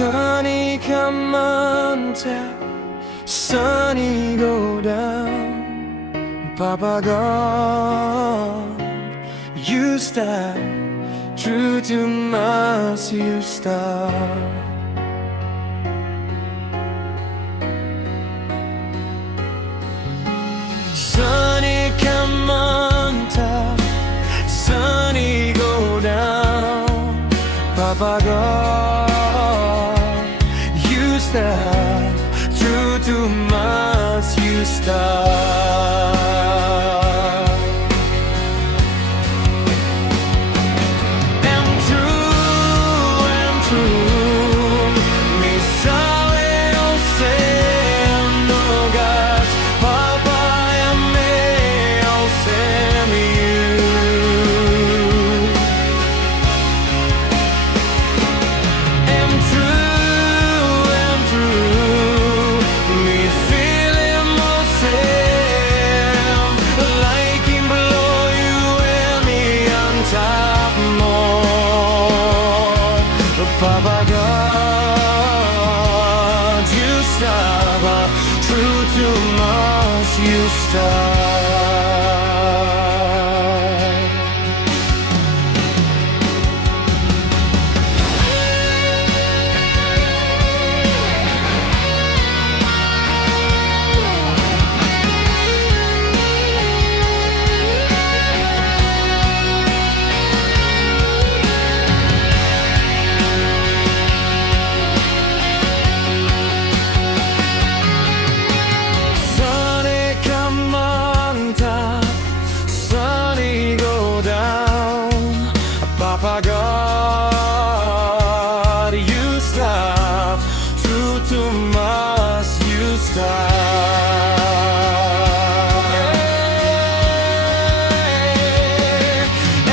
Sunny come on tap, sunny go down. Papa God, you stop, true to us you stop. Sunny come on top, sunny go down. Papa God, you stop, true to us you stop. Papa God, you stop, true to us you stop. Papa God, you stop, true to us you stop.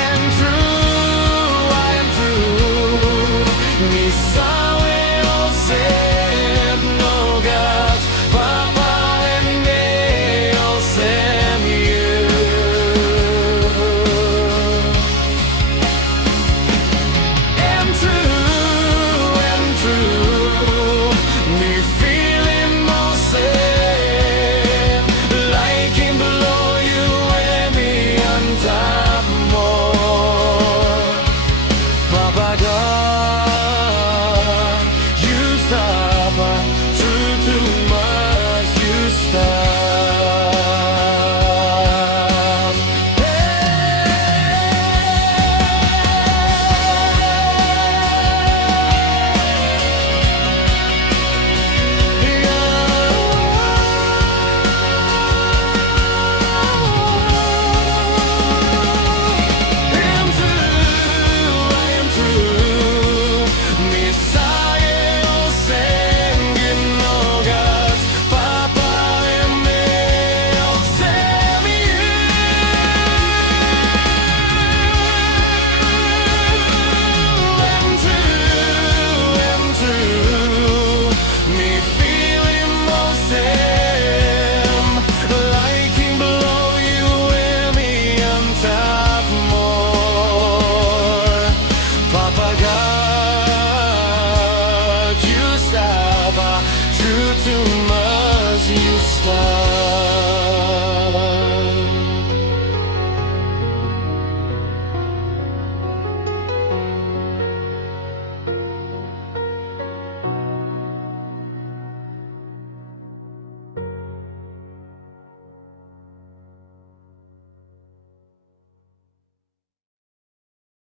And true, I am true, mi sabe o ser no gas, Papa and me o sem you. True to us you stop.